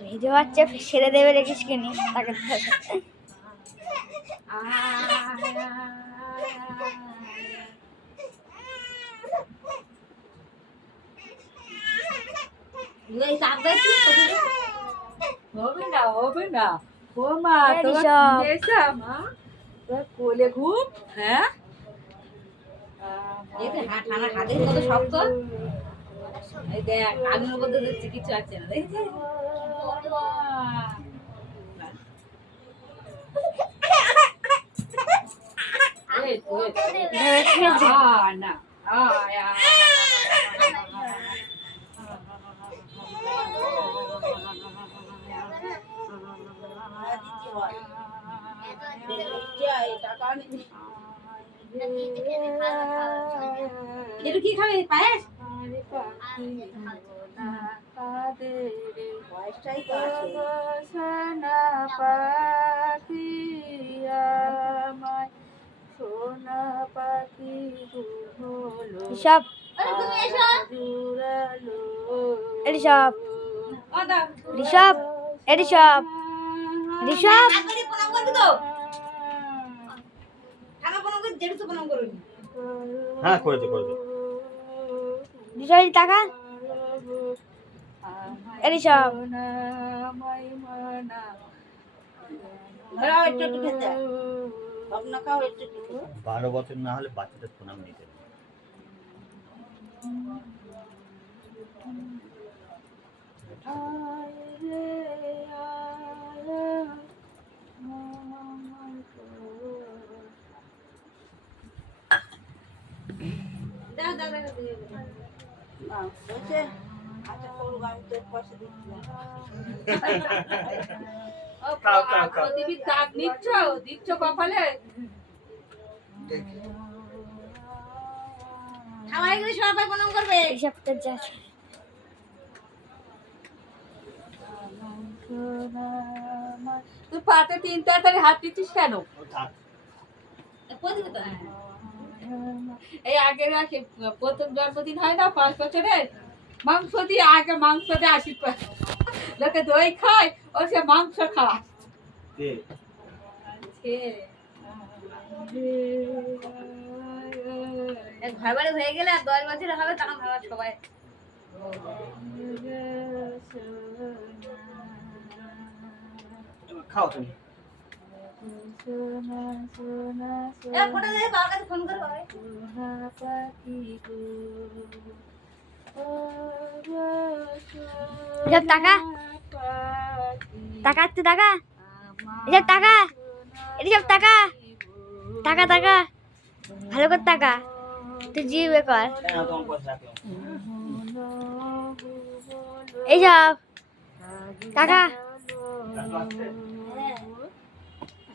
video হচ্ছে ছেড়ে দেবে দেখিস কিনি তাকে হবে না হবে না ও মা তোর মা তোর কোলে ঘুম হ্যাঁ হাতে কত শক্ত এই দেখ আগুনের মধ্যে দেখছি কিছু আছে না দেখছিস না এটা কি খাবে পায়েস সব ঋষভ ঋষভ ঋষভ ঋষভ হ্যাঁ করেছে করেছে ঋষভ টাকা ঋষভ 12 বছর না হলে বাচ্চাদের প্রণাম নিতে দিচ্ছ কপালে খাওয়াই গেলে সবাই প্রণাম করবে ঋষভটা যা তুই পাতে 3 তাড়াতাড়ি হাত দিচ্ছিস কেন এই আগের প্রথম জন্মদিন হয় না 5 বছরের মাংস দিয়ে আগে মাংস দিয়ে আশীর্বাদ লোকে দই খায় ও সে মাংস খাওয়া ঘর বাড়ি হয়ে গেলে আর 10 বছর হবে তখন ভাবা সবাই খাও তুমি ফোন করে টাকা টাকা টাকা এসব টাকা এসব টাকা টাকা টাকা ভালো করে টাকা তুই জিবে কর এই সব টাকা